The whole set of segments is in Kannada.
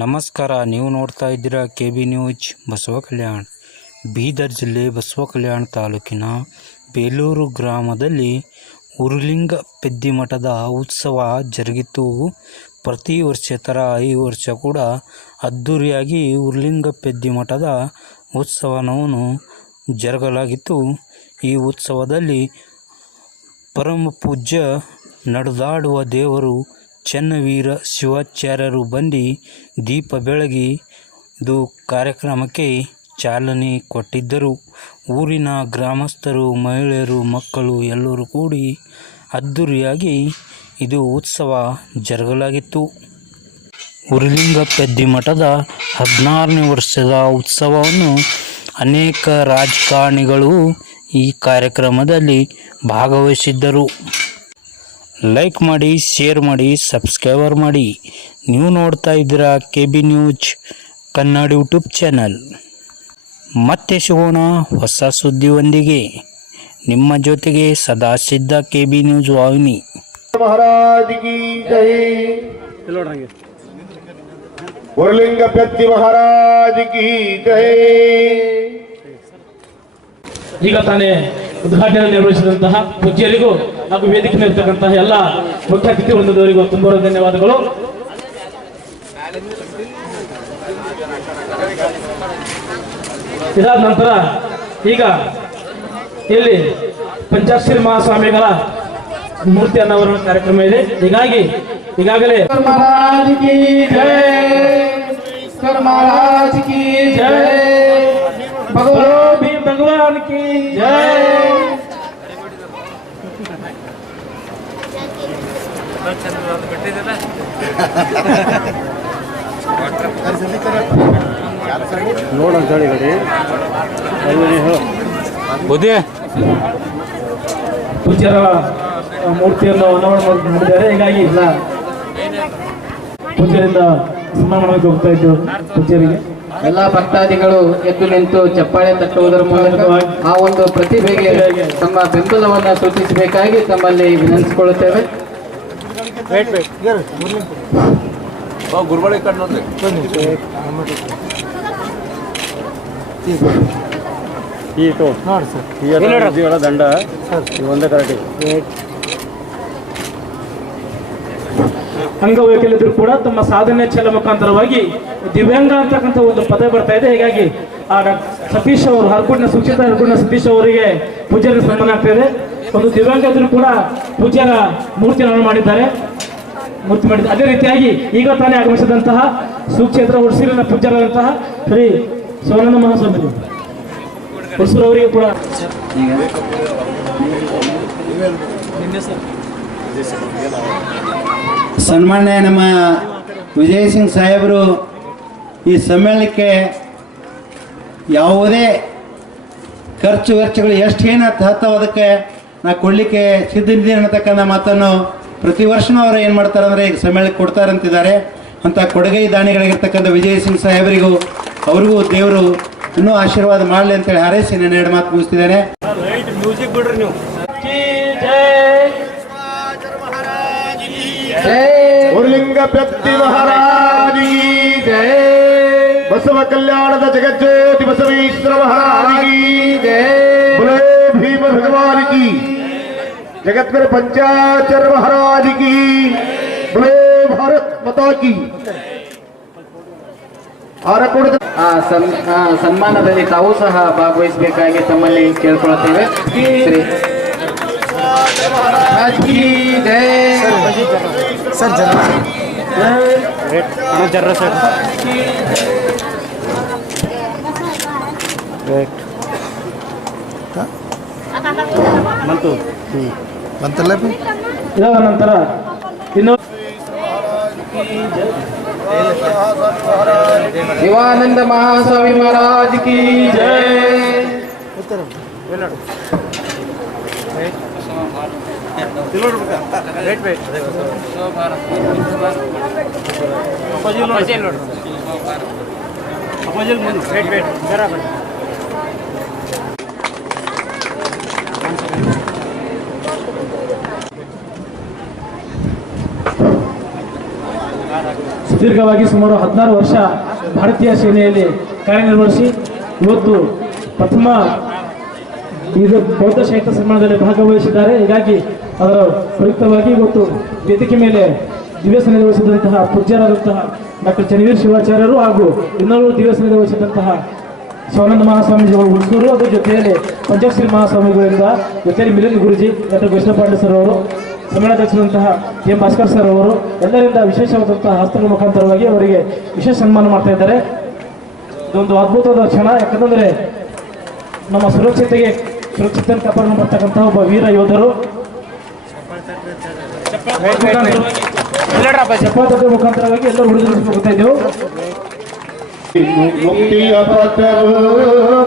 ನಮಸ್ಕಾರ. ನೀವು ನೋಡ್ತಾ ಇದ್ದೀರಾ KB ನ್ಯೂಸ್ ಬಸವ ಕಲ್ಯಾಣ. ಬೀದರ್ ಜಿಲ್ಲೆ ಬಸವ ಕಲ್ಯಾಣ ತಾಲೂಕಿನ ಬೇಲೂರು ಗ್ರಾಮದಲ್ಲಿ ಉರುಲಿಂಗ ಪೆದ್ದಿಮಠದ ಉತ್ಸವ ಜರುಗಿತು. ಪ್ರತಿ ವರ್ಷ ಥರ ಈ ವರ್ಷ ಕೂಡ ಅದ್ಧೂರಿಯಾಗಿ ಉರುಲಿಂಗ ಪೆದ್ದಿಮಠದ ಉತ್ಸವವನ್ನು ಜರುಗಲಾಗಿತ್ತು. ಈ ಉತ್ಸವದಲ್ಲಿ ಪರಮ ಪೂಜ್ಯ ನಡೆದಾಡುವ ದೇವರು ಚೆನ್ನವೀರ ಶಿವಾಚಾರ್ಯರು ಬಂದು ದೀಪ ಬೆಳಗಿ ಇದು ಕಾರ್ಯಕ್ರಮಕ್ಕೆ ಚಾಲನೆ ಕೊಟ್ಟಿದ್ದರು. ಊರಿನ ಗ್ರಾಮಸ್ಥರು, ಮಹಿಳೆಯರು, ಮಕ್ಕಳು ಎಲ್ಲರೂ ಕೂಡಿ ಅದ್ಧೂರಿಯಾಗಿ ಇದು ಉತ್ಸವ ಜರುಗಲಾಗಿತ್ತು. ಉರುಲಿಂಗ ಪೆದ್ದಿಮಠದ 16ನೇ ವರ್ಷದ ಉತ್ಸವವನ್ನು ಅನೇಕ ರಾಜಕಾರಣಿಗಳು ಈ ಕಾರ್ಯಕ್ರಮದಲ್ಲಿ ಭಾಗವಹಿಸಿದ್ದರು. ಲೈಕ್ ಮಾಡಿ, ಶೇರ್ ಮಾಡಿ, ಸಬ್ಸ್ಕ್ರೈಬರ್ ಮಾಡಿ. ನೀವು ನೋಡ್ತಾ ಇದ್ದೀರಾ KB news Kannada YouTube channel. ಮತ್ತೆ ಸಿಗೋಣ ಹೊಸ ಸುದ್ದಿಯೊಂದಿಗೆ. ನಿಮ್ಮ ಜೊತೆಗೆ ಸದಾ ಸಿದ್ಧ KB ನ್ಯೂಸ್ ವಾಹಿನಿ. ಮಹಾರಾಜ್ ಕಿ ಜೈ. ಉರುಲಿಂಗ ಪೆದ್ದಿ ಮಹಾರಾಜ್ ಕಿ ಜೈ. ಈಗ ತಾನೇ ಉದ್ಘಾಟನೆ ನಿರ್ವಹಿಸಿದಂತಹ ಪೂಜ್ಯರಿಗೂ ಹಾಗೂ ವೇದಿಕೆ ಮೇಲಿರ್ತಕ್ಕಂತಹ ಎಲ್ಲ ಮುಖ್ಯ ಅತಿಥಿ ವೃಂದದವರಿಗೂ ತುಂಬಾ ಧನ್ಯವಾದಗಳು. ಇದಾದ ನಂತರ ಈಗ ಇಲ್ಲಿ ಪಂಚಾಕ್ಷರಿ ಮಹಾಸ್ವಾಮಿಗಳ ಮೂರ್ತಿ ಅನಾವರಣ ಕಾರ್ಯಕ್ರಮ ಇದೆ. ಹೀಗಾಗಿ ಈಗಾಗಲೇ ಮಹಾರಾಜ್ ಕಿ ಜೈ, ಮಹಾರಾಜ್ ಕಿ ಜೈ, ಭಗವಾನ್ ಕಿ ಜೈ. ನೋಡಂತೇಳಿ ಗಡಿ ಪೂಜ್ಯರ ಮೂರ್ತಿಯನ್ನು ಅನಾವರಣ ಮಾಡಿದ್ದಾರೆ. ಹೀಗಾಗಿ ಪೂಜ್ಯರಿಂದ ಸನ್ಮಾನ ಮಾಡಕ್ಕೆ ಹೋಗ್ತಾ ಇದ್ದು ಪೂಜ್ಯರಿಗೆ ಎಲ್ಲ ಭಕ್ತಾದಿಗಳು ಎದ್ದು ನಿಂತು ಚಪ್ಪಾಳೆ ತಟ್ಟುವುದರ ಮೂಲಕ ಆ ಒಂದು ಪ್ರತಿಭೆಗೆ ತಮ್ಮ ಬೆಂಬಲವನ್ನು ಸೂಚಿಸಬೇಕಾಗಿ ತಮ್ಮಲ್ಲಿ ವಿನಂತಿಸಿಕೊಳ್ಳುತ್ತೇವೆ. ಗುರುಬಳಿ ಕಣ್ಣು ದಂಡ ಒಂದೇ ಕರೆಕ್ಟ್. ಅಂಗವೈಕಲ್ಯದ್ರು ಕೂಡ ತಮ್ಮ ಸಾಧನೆ ಛಲ ಮುಖಾಂತರವಾಗಿ ದಿವ್ಯಾಂಗ ಅಂತಕ್ಕಂಥ ಒಂದು ಪದ ಬರ್ತಾ ಇದೆ. ಹೀಗಾಗಿ ಆ ಸತೀಶ್ ಅವರು ಹರ್ಕೂಡಿನ ಸುಚಿತ ಹರ್ಕೂಡಿನ ಸತೀಶ್ ಅವರಿಗೆ ಪೂಜ್ಯರ ಸನ್ಮಾನ ಆಗ್ತಾ ಇದೆ. ಒಂದು ದಿವ್ಯಾಂಗದ್ರು ಕೂಡ ಪೂಜ್ಯರ ಮೂರ್ತಿಯನ್ನು ಮಾಡಿದ್ದಾರೆ. ಅದೇ ರೀತಿಯಾಗಿ ಈಗ ತಾನೇ ಆಗಮಿಸಿದಂತಹ ಸುಕ್ಷೇತ್ರ ಹುಡ್ಸೂರಿನ ಪೂಜ್ಯರಾದಂತಹ ಶ್ರೀ ಶಿವಾನಂದ ಮಹಾಸ್ವಾಮಿ ಹುಡ್ಸೂರು ಅವರಿಗೆ ಕೂಡ ಸನ್ಮಾನ್ಯ ನಮ್ಮ ವಿಜಯ್ ಸಿಂಗ್ ಸಾಹೇಬರು ಈ ಸಮ್ಮೇಳನಕ್ಕೆ ಯಾವುದೇ ಖರ್ಚು ವೆಚ್ಚಗಳು ಎಷ್ಟು ಏನಾಗ್ತಾವ ಅದಕ್ಕೆ ನಾ ಕೊಡಲಿಕ್ಕೆ ಸಿದ್ಧಿದ್ದೀನಿ ಅನ್ನತಕ್ಕಂಥ ಮಾತನ್ನು ಪ್ರತಿ ವರ್ಷನೂ ಅವರು ಏನು ಮಾಡ್ತಾರೆ ಅಂದರೆ ಈಗ ಸಮ್ಮೇಳನಕ್ಕೆ ಕೊಡ್ತಾರಂತಿದ್ದಾರೆ. ಅಂಥ ಕೊಡುಗೈ ದಾನಿಗಳಾಗಿರ್ತಕ್ಕಂಥ ವಿಜಯ್ ಸಿಂಗ್ ಸಾಹೇಬರಿಗೂ ಅವ್ರಿಗೂ ದೇವರು ಇನ್ನೂ ಆಶೀರ್ವಾದ ಮಾಡಲಿ ಅಂತೇಳಿ ಹಾರೈಸಿ ನಾನು ಎರಡು ಮಾತು ಮುಗಿಸ್ತಿದ್ದೇನೆ. ಮ್ಯೂಸಿಕ್ ಬಿಡ್ರಿ ನೀವು. ಉರುಲಿಂಗ ಪೆದ್ದಿ ಮಹಾರಾಜ್ ಕಿ ಜೈ. ಬಸವ ಕಲ್ಯಾಣದ ಜಗಜ್ಯೋತಿ ಬಸವೇಶ್ವರ ಮಹಾರಾಜ್ ಕಿ ಜೈ. ಬಲೇ ಭೀಮ ಭಗವಾನ್ ಕಿ. ಜಗದ್ಗುರು ಪಂಚಾಚಾರ್ಯ ಮಹಾರಾಜ್ ಕಿ. ಬಲೇ ಭಾರತ್ ಮಾತಾ ಕಿ. ಸನ್ಮಾನದಲ್ಲಿ ತಾವು ಸಹ ಭಾಗವಹಿಸಬೇಕಾಗಿ ತಮ್ಮಲ್ಲಿ ಕೇಳ್ಕೊಳ್ತೇವೆ. ಶ್ರೀ ಸರ್ ಜರ್ರ ಸರ್ ಬಂತಲ್ಲ. ಇದಾದ ನಂತರ ಶಿವಾನಂದ ಮಹಾಸ್ವಾಮಿ ಮಹಾರಾಜ್ ಕಿ ಜೈ. ಸುದೀರ್ಘವಾಗಿ ಸುಮಾರು 16 ವರ್ಷ ಭಾರತೀಯ ಸೇನೆಯಲ್ಲಿ ಕಾರ್ಯನಿರ್ವಹಿಸಿ ಇವತ್ತು ಪ್ರಥಮ ಇದು ಬೌದ್ಧ ಸಾಹಿತ್ಯ ಸಮ್ಮೇಳನದಲ್ಲಿ ಭಾಗವಹಿಸಿದ್ದಾರೆ. ಹೀಗಾಗಿ ಅದರ ಪ್ರಯುಕ್ತವಾಗಿ ಇವತ್ತು ವೇದಿಕೆ ಮೇಲೆ ದಿವ್ಯ ಸನ್ನಿಧಿ ವಹಿಸಿದಂತಹ ಪೂಜ್ಯರಾದಂತಹ ಡಾಕ್ಟರ್ ಚನ್ನವೀರ್ ಶಿವಾಚಾರ್ಯರು ಹಾಗೂ ಇನ್ನೂರು ದಿವ್ಯ ಸನ್ನಿಧಿ ವಹಿಸಿದಂತಹ ಶಿವಾನಂದ ಮಹಾಸ್ವಾಮೀಜಿಗಳು ಹುಣಸೂರು, ಅದರ ಜೊತೆಯಲ್ಲಿ ಪಂಚಾಕ್ಷರಿ ಮಹಾಸ್ವಾಮಿಗಳಿಂದ ಜೊತೆಯಲ್ಲಿ ಮಿಲಿಂದ್ ಗುರುಜಿ, ಡಾಕ್ಟರ್ ಕೃಷ್ಣ ಪಾಂಡೆ ಸರ್ ಅವರು, ಸಮ್ಮೇಳನಾಧ್ಯಕ್ಷರಂತಹ ಎಂ ಭಾಸ್ಕರ್ ಸರ್ ಅವರು ಎಲ್ಲರಿಂದ ವಿಶೇಷವಾದಂತಹ ಹಸ್ತಗಳ ಮುಖಾಂತರವಾಗಿ ಅವರಿಗೆ ವಿಶೇಷ ಸನ್ಮಾನ ಮಾಡ್ತಾ ಇದ್ದಾರೆ. ಇದೊಂದು ಅದ್ಭುತವಾದ ಕ್ಷಣ. ಯಾಕಂದರೆ ನಮ್ಮ ಸುರಕ್ಷತೆ ಕಾಪಾಡಲು ಬರ್ತಕ್ಕಂತಹ ಒಬ್ಬ ವೀರ ಯೋಧರು ಚಪ್ಪಾಳೆ ಮುಖಾಂತರವಾಗಿ ಎಲ್ಲರೂ ಹುಡುಗಿಸ್ತಾ ಇದ್ದೆವು. ಮುಕ್ತಿಯ ಪಥವು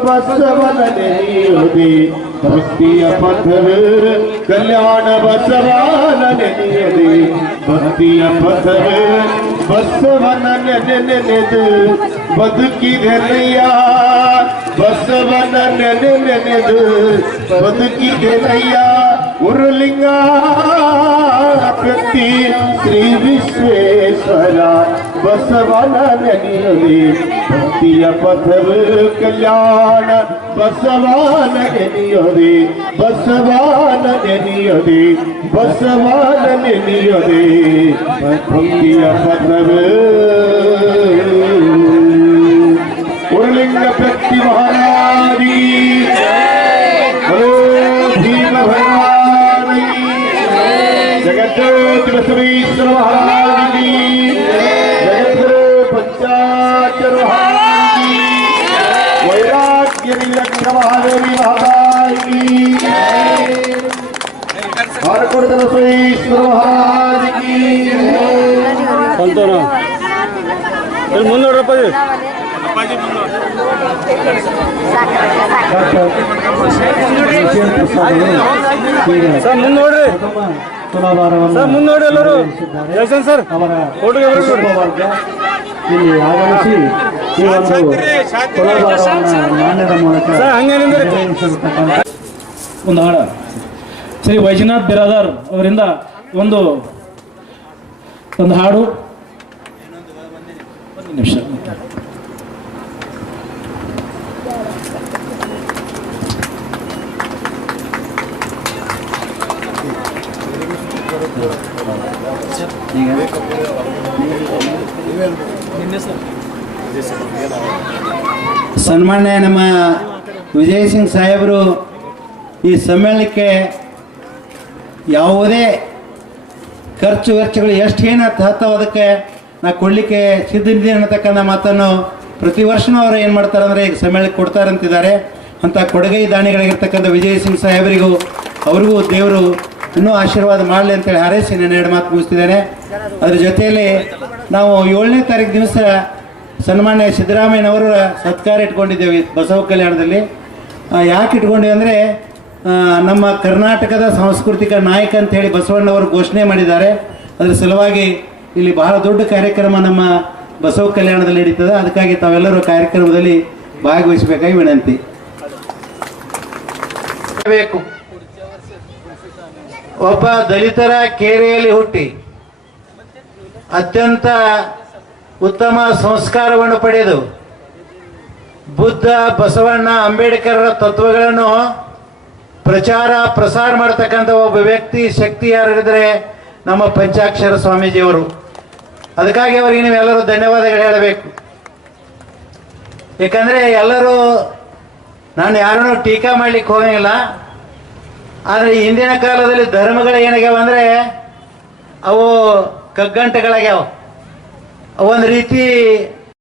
ಬಸವನ ನೆನೆಯುವುದೇ, ಭಕ್ತಿಯ ಪಥವು ಕಲ್ಯಾಣ ಬಸವನ ನೆನೆಯುವುದೇ, ಭಕ್ತಿಯ ಪಥವು ಬಸವನ ನೆನೆದು ಬದುಕಿದೆನಯ್ಯ, ಬಸವನ ನೆನೆದು ಬದುಕಿದೆನಯ್ಯ. ಉರುಲಿಂಗ ಪ್ರತಿ ಶ್ರೀ ವಿಶ್ವೇಶ್ವರ ಬಸವನ ನೆನೆಯುವುದೇ, ಭಕ್ತಿಯ ಪಥವು ಕಲ್ಯಾಣ ಬಸವನ ನೆನೆಯುವುದೇ, ಬಸವನ ನೆನೆಯುವುದೇ, ಬಸವನ ನೆನೆಯುವುದೇ. ಭಕ್ತಿಯ ಪಥವು ಉರುಲಿಂಗ ಪ್ರತಿ ಮಹಾರಾಜಿ ಭೀಮ ಭೈರವಾನಿ ಜಗಜ್ಯೋತಿ ಬಸವೇಶ್ವರ ಮಹಾರಾಜಿ, ಜಗದ್ಗುರು ಪಂಚಾಕ್ಷರ ಮಹಾರಾಜಿ, ವೈರಾಗ್ಯ ನಿರ್ಲಕ್ಷ್ಯ ಮಹಾದೇವಿ ಮಹಾರಾಜಿ, ಹಾರಕೋಟದ ಬಸವೇಶ್ವರ ಮಹಾರಾಜಿ. ಮುಂದೋಡ್ರಪ್ಪ ಸರ್ ಮುಂದೋಡ್ರಿ, ಸರ್ ಮುಂದೋಡ್ರಿ ಎಲ್ಲರೂ ಸರ್ ಅವರ ಫೋಟೋಗೆ ಇಲ್ಲಿ ಆಗಮಿಸಿ ಈ ಒಂದು ತುಲಾಭಾರವನ್ನು ನಾಣ್ಯದ ಮೂಲಕ ಒಂದು ಹಾಡ ಶ್ರೀ ವೈಜನಾಥ್ ಬಿರಾದಾರ್ ಅವರಿಂದ ಒಂದು ಹಾಡು. ಒಂದು ನಿಮಿಷ. ಸನ್ಮಾನ್ಯ ನಮ್ಮ ವಿಜಯ್ ಸಿಂಗ್ ಸಾಹೇಬರು ಈ ಸಮ್ಮೇಳನಕ್ಕೆ ಯಾವುದೇ ಖರ್ಚು ವೆಚ್ಚಗಳು ಎಷ್ಟು ಏನಾಗ್ತೋ ಅದಕ್ಕೆ ನಾ ಕೊಡಲಿಕ್ಕೆ ಸಿದ್ಧಿದ್ದೀನಿ ಅನ್ನತಕ್ಕಂಥ ಮಾತನ್ನು ಪ್ರತಿ ವರ್ಷವೂ ಅವರು ಏನು ಮಾಡ್ತಾರೆ ಅಂದರೆ ಈಗ ಸಮ್ಮೇಳನಕ್ಕೆ ಕೊಡ್ತಾರಂತಿದ್ದಾರೆ. ಅಂಥ ಕೊಡುಗೈ ದಾನಿಗಳಿಗಿರ್ತಕ್ಕಂಥ ವಿಜಯ್ ಸಿಂಗ್ ಸಾಹೇಬರಿಗೂ ಅವ್ರಿಗೂ ದೇವರು ಇನ್ನೂ ಆಶೀರ್ವಾದ ಮಾಡಲಿ ಅಂತೇಳಿ ಹಾರೈಸಿ ನಾನು 2 ಮಾತು ಮುಗಿಸ್ತಿದ್ದೇನೆ. ಅದ್ರ ಜೊತೆಯಲ್ಲಿ ನಾವು 7ನೇ ತಾರೀಕು ದಿವಸ ಸನ್ಮಾನ್ಯ ಸಿದ್ದರಾಮಯ್ಯನವರ ಸತ್ಕಾರ ಇಟ್ಕೊಂಡಿದ್ದೇವೆ ಬಸವ ಕಲ್ಯಾಣದಲ್ಲಿ. ಯಾಕೆ ಇಟ್ಕೊಂಡಿವಿ ಅಂದರೆ ನಮ್ಮ ಕರ್ನಾಟಕದ ಸಾಂಸ್ಕೃತಿಕ ನಾಯಕ ಅಂತೇಳಿ ಬಸವಣ್ಣವರು ಘೋಷಣೆ ಮಾಡಿದ್ದಾರೆ. ಅದರ ಸಲುವಾಗಿ ಇಲ್ಲಿ ಬಹಳ ದೊಡ್ಡ ಕಾರ್ಯಕ್ರಮ ನಮ್ಮ ಬಸವ ಕಲ್ಯಾಣದಲ್ಲಿ ನಡೀತದೆ. ಅದಕ್ಕಾಗಿ ತಾವೆಲ್ಲರೂ ಕಾರ್ಯಕ್ರಮದಲ್ಲಿ ಭಾಗವಹಿಸಬೇಕಾಗಿ ವಿನಂತಿ. ಒಬ್ಬ ದಲಿತರ ಕೇರಿಯಲ್ಲಿ ಹುಟ್ಟಿ ಅತ್ಯಂತ ಉತ್ತಮ ಸಂಸ್ಕಾರವನ್ನು ಪಡೆದು ಬುದ್ಧ, ಬಸವಣ್ಣ, ಅಂಬೇಡ್ಕರ್ ತತ್ವಗಳನ್ನು ಪ್ರಸಾರ ಮಾಡ್ತಕ್ಕಂಥ ಒಬ್ಬ ವ್ಯಕ್ತಿ, ಶಕ್ತಿ ಯಾರಿದ್ರೆ ನಮ್ಮ ಪಂಚಾಕ್ಷರ ಸ್ವಾಮೀಜಿಯವರು. ಅದಕ್ಕಾಗಿ ಅವರಿಗೆ ನೀವೆಲ್ಲರೂ ಧನ್ಯವಾದಗಳು ಹೇಳಬೇಕು. ಯಾಕಂದರೆ ಎಲ್ಲರೂ, ನಾನು ಯಾರನ್ನೂ ಟೀಕಾ ಮಾಡಲಿಕ್ಕೆ ಹೋಗಿಲ್ಲ, ಆದರೆ ಹಿಂದಿನ ಕಾಲದಲ್ಲಿ ಧರ್ಮಗಳು ಏನಾಗ್ಯಾವ ಅಂದರೆ ಅವು ಕಗ್ಗಂಟೆಗಳಾಗ್ಯಾವ. ಒಂದು ರೀತಿ